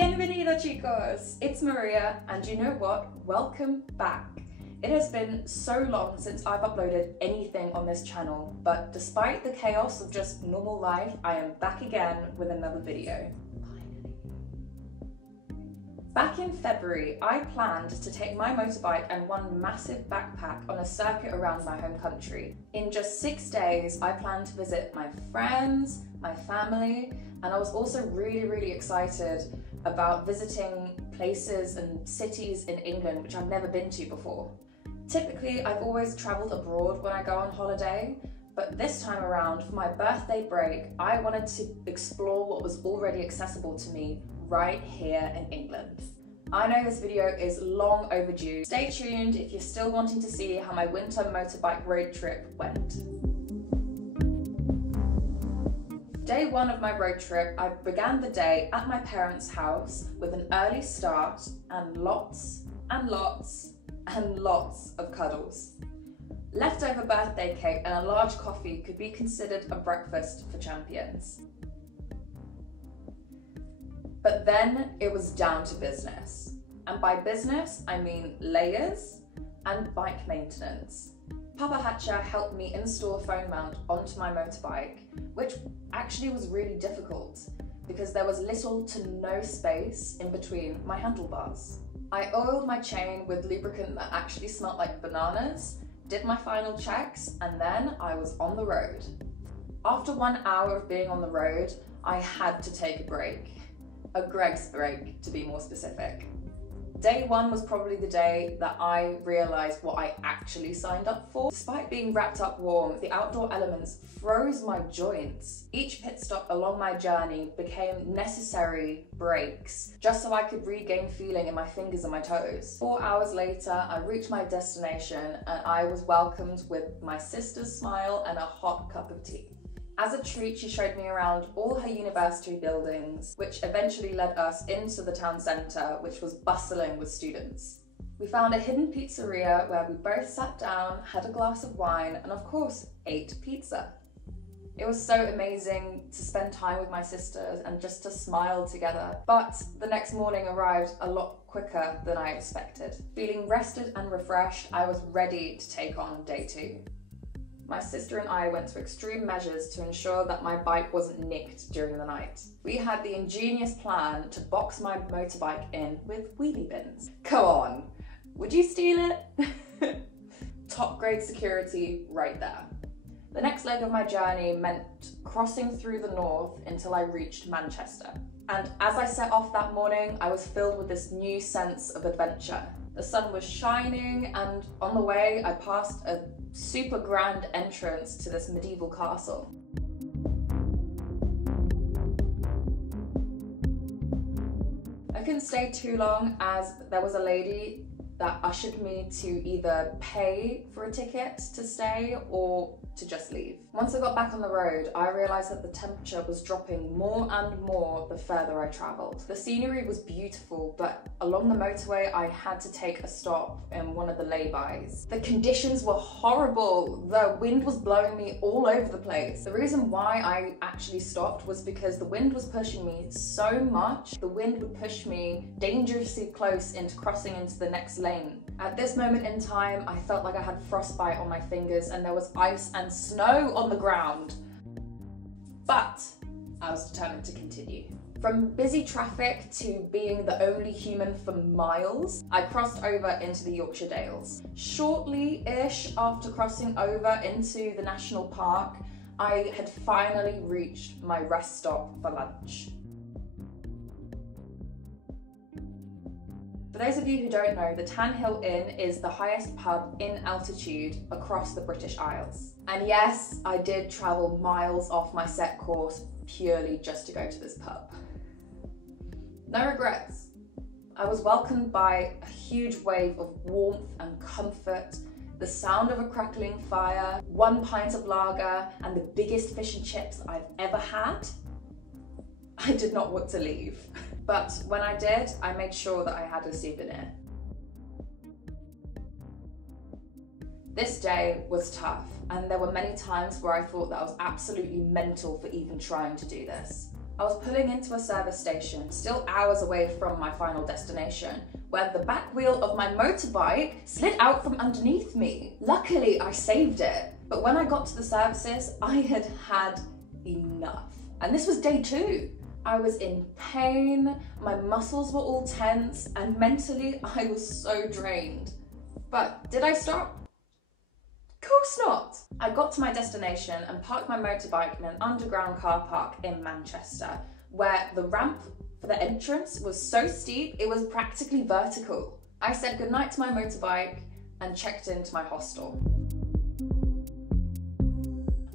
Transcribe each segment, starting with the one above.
Bienvenido chicos! It's Maria, and you know what? Welcome back. It has been so long since I've uploaded anything on this channel, but despite the chaos of just normal life, I am back again with another video. Back in February, I planned to take my motorbike and one massive backpack on a circuit around my home country. In just 6 days, I planned to visit my friends, my family, and I was also really excited about visiting places and cities in England which I've never been to before. Typically, I've always travelled abroad when I go on holiday, but this time around, for my birthday break, I wanted to explore what was already accessible to me right here in England. I know this video is long overdue. Stay tuned if you're still wanting to see how my winter motorbike road trip went. Day one of my road trip, I began the day at my parents' house with an early start and lots of cuddles. Leftover birthday cake and a large coffee could be considered a breakfast for champions. But then it was down to business. And by business, I mean layers and bike maintenance. Papa Hatcher helped me install a phone mount onto my motorbike, which actually was really difficult because there was little to no space in between my handlebars. I oiled my chain with lubricant that actually smelled like bananas, did my final checks, and then I was on the road. After 1 hour of being on the road, I had to take a break. A Greg's break, to be more specific. Day one was probably the day that I realised what I actually signed up for. Despite being wrapped up warm, the outdoor elements froze my joints. Each pit stop along my journey became necessary breaks, just so I could regain feeling in my fingers and my toes. 4 hours later, I reached my destination and I was welcomed with my sister's smile and a hot cup of tea. As a treat, she showed me around all her university buildings, which eventually led us into the town centre, which was bustling with students. We found a hidden pizzeria where we both sat down, had a glass of wine, and of course, ate pizza. It was so amazing to spend time with my sisters and just to smile together. But the next morning arrived a lot quicker than I expected. Feeling rested and refreshed, I was ready to take on day two. My sister and I went to extreme measures to ensure that my bike wasn't nicked during the night. We had the ingenious plan to box my motorbike in with wheelie bins. Come on, would you steal it? Top grade security right there. The next leg of my journey meant crossing through the north until I reached Manchester. And as I set off that morning, I was filled with this new sense of adventure. The sun was shining, and on the way, I passed a super grand entrance to this medieval castle. I couldn't stay too long as there was a lady that ushered me to either pay for a ticket to stay or to just leave. Once I got back on the road, I realised that the temperature was dropping more and more the further I travelled. The scenery was beautiful, but along the motorway I had to take a stop in one of the lay-bys. The conditions were horrible. The wind was blowing me all over the place. The reason why I actually stopped was because the wind was pushing me so much. The wind would push me dangerously close into crossing into the next lane. At this moment in time, I felt like I had frostbite on my fingers and there was ice and snow on the ground. But I was determined to continue. From busy traffic to being the only human for miles, I crossed over into the Yorkshire Dales. Shortly-ish after crossing over into the national park, I had finally reached my rest stop for lunch. For those of you who don't know, the Tan Hill Inn is the highest pub in altitude across the British Isles. And yes, I did travel miles off my set course purely just to go to this pub. No regrets. I was welcomed by a huge wave of warmth and comfort, the sound of a crackling fire, 1 pint of lager, and the biggest fish and chips I've ever had. I did not want to leave. But when I did, I made sure that I had a souvenir. This day was tough, and there were many times where I thought that I was absolutely mental for even trying to do this. I was pulling into a service station, still hours away from my final destination, where the back wheel of my motorbike slid out from underneath me. Luckily, I saved it. But when I got to the services, I had had enough. And this was day 2. I was in pain, my muscles were all tense, and mentally I was so drained. But did I stop? Of course not. I got to my destination and parked my motorbike in an underground car park in Manchester, where the ramp for the entrance was so steep it was practically vertical. I said goodnight to my motorbike and checked into my hostel.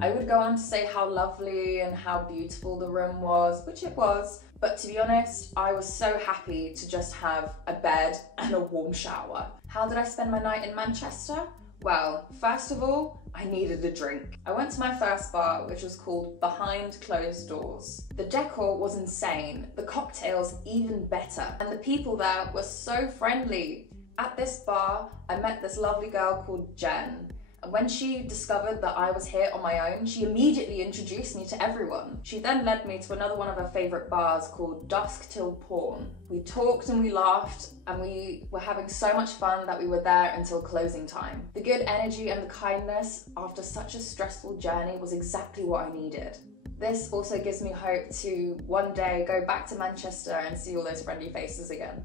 I would go on to say how lovely and how beautiful the room was, which it was, but to be honest, I was so happy to just have a bed and a warm shower. How did I spend my night in Manchester? Well, first of all, I needed a drink. I went to my first bar, which was called Behind Closed Doors. The decor was insane, the cocktails even better, and the people there were so friendly. At this bar, I met this lovely girl called Jen. And when she discovered that I was here on my own, she immediately introduced me to everyone. She then led me to another one of her favourite bars called Dusk Till Porn. We talked and we laughed and we were having so much fun that we were there until closing time. The good energy and the kindness after such a stressful journey was exactly what I needed. This also gives me hope to one day go back to Manchester and see all those friendly faces again.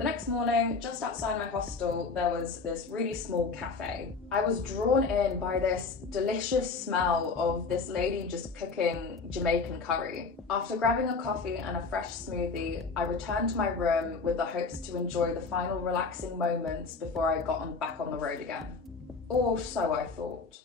The next morning, just outside my hostel, there was this really small cafe. I was drawn in by this delicious smell of this lady just cooking Jamaican curry. After grabbing a coffee and a fresh smoothie, I returned to my room with the hopes to enjoy the final relaxing moments before I got back on the road again. Or so I thought.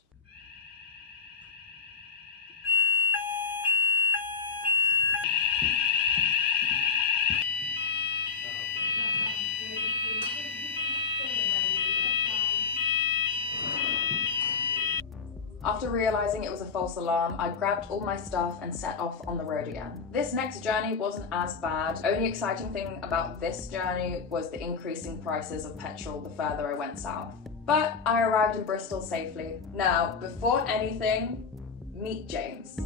After realising it was a false alarm, I grabbed all my stuff and set off on the road again. This next journey wasn't as bad. The only exciting thing about this journey was the increasing prices of petrol the further I went south. But I arrived in Bristol safely. Now, before anything, meet James.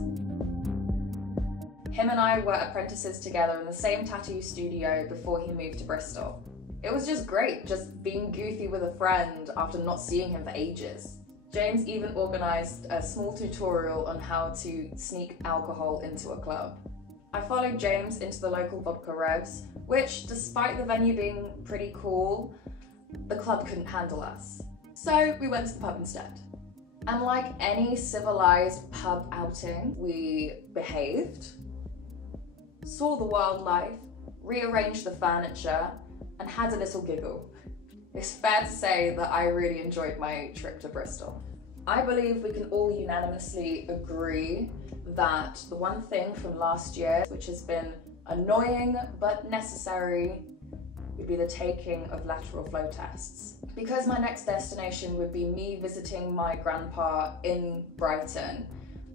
Him and I were apprentices together in the same tattoo studio before he moved to Bristol. It was just great, just being goofy with a friend after not seeing him for ages. James even organised a small tutorial on how to sneak alcohol into a club. I followed James into the local vodka revs, which, despite the venue being pretty cool, the club couldn't handle us. So we went to the pub instead. And like any civilised pub outing, we behaved, saw the wildlife, rearranged the furniture, and had a little giggle. It's fair to say that I really enjoyed my trip to Bristol. I believe we can all unanimously agree that the one thing from last year, which has been annoying but necessary, would be the taking of lateral flow tests. Because my next destination would be me visiting my grandpa in Brighton,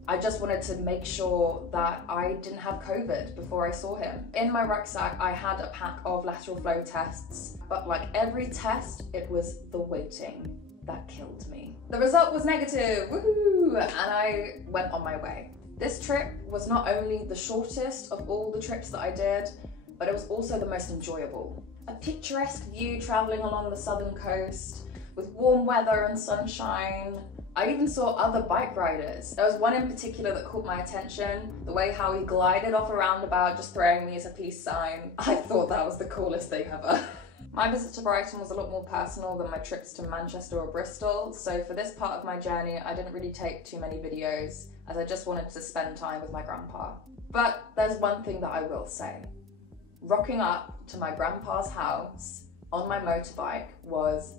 I just wanted to make sure that I didn't have COVID before I saw him. In my rucksack, I had a pack of lateral flow tests, but like every test, it was the waiting that killed me. The result was negative, woohoo! And I went on my way. This trip was not only the shortest of all the trips that I did, but it was also the most enjoyable. A picturesque view traveling along the southern coast with warm weather and sunshine. I even saw other bike riders. There was one in particular that caught my attention, the way how he glided off a roundabout just throwing me as a peace sign. I thought that was the coolest thing ever. My visit to Brighton was a lot more personal than my trips to Manchester or Bristol, so for this part of my journey I didn't really take too many videos as I just wanted to spend time with my grandpa. But there's one thing that I will say. Rocking up to my grandpa's house on my motorbike was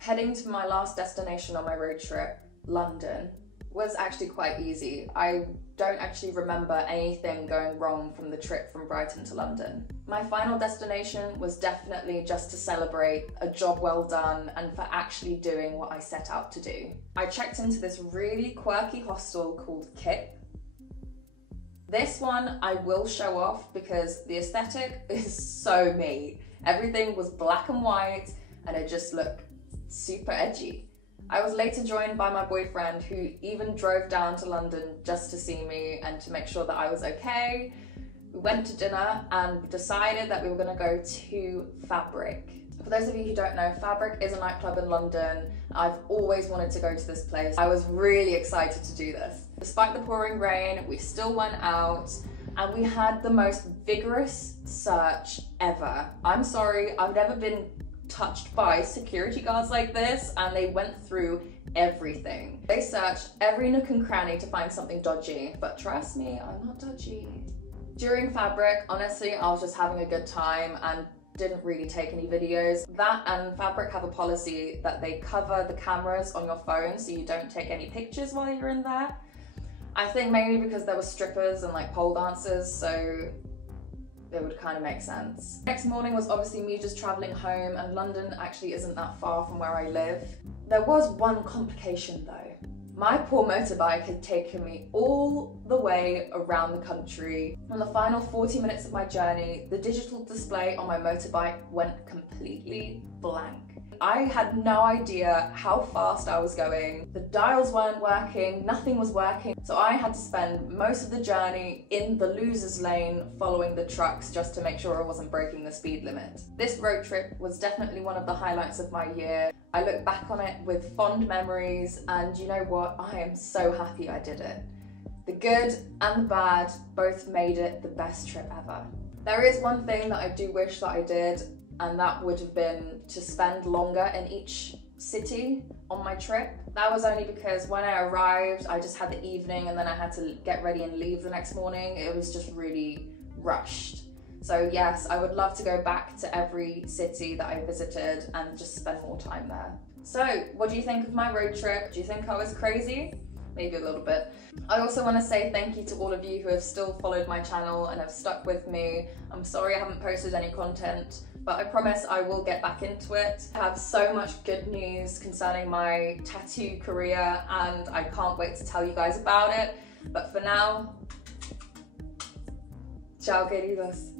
heading to my last destination on my road trip, London, was actually quite easy. I don't actually remember anything going wrong from the trip from Brighton to London. My final destination was definitely just to celebrate a job well done and for actually doing what I set out to do. I checked into this really quirky hostel called Kip. This one I will show off because the aesthetic is so me. Everything was black and white and it just looked super edgy. I was later joined by my boyfriend, who even drove down to London just to see me and to make sure that I was okay. We went to dinner and decided that we were going to go to Fabric. For those of you who don't know, Fabric is a nightclub in London. I've always wanted to go to this place. I was really excited to do this. Despite the pouring rain, we still went out and we had the most vigorous search ever. I'm sorry, I've never been touched by security guards like this, and they went through everything. They searched every nook and cranny to find something dodgy, but trust me, I'm not dodgy. During Fabric, honestly, I was just having a good time and didn't really take any videos. That and Fabric have a policy that they cover the cameras on your phone so you don't take any pictures while you're in there. I think mainly because there were strippers and like pole dancers, so it would kind of make sense. Next morning was obviously me just traveling home, and London actually isn't that far from where I live. There was one complication though. My poor motorbike had taken me all the way around the country. On the final 40 minutes of my journey, the digital display on my motorbike went completely blank. I had no idea how fast I was going. The dials weren't working, nothing was working. So I had to spend most of the journey in the loser's lane following the trucks just to make sure I wasn't breaking the speed limit. This road trip was definitely one of the highlights of my year. I look back on it with fond memories, and you know what? I am so happy I did it. The good and the bad both made it the best trip ever. There is one thing that I do wish that I did, and that would have been to spend longer in each city on my trip. That was only because when I arrived, I just had the evening and then I had to get ready and leave the next morning. It was just really rushed. So yes, I would love to go back to every city that I visited and just spend more time there. So what do you think of my road trip? Do you think I was crazy? Maybe a little bit. I also want to say thank you to all of you who have still followed my channel and have stuck with me. I'm sorry I haven't posted any content, but I promise I will get back into it. I have so much good news concerning my tattoo career, and I can't wait to tell you guys about it. But for now, ciao queridos.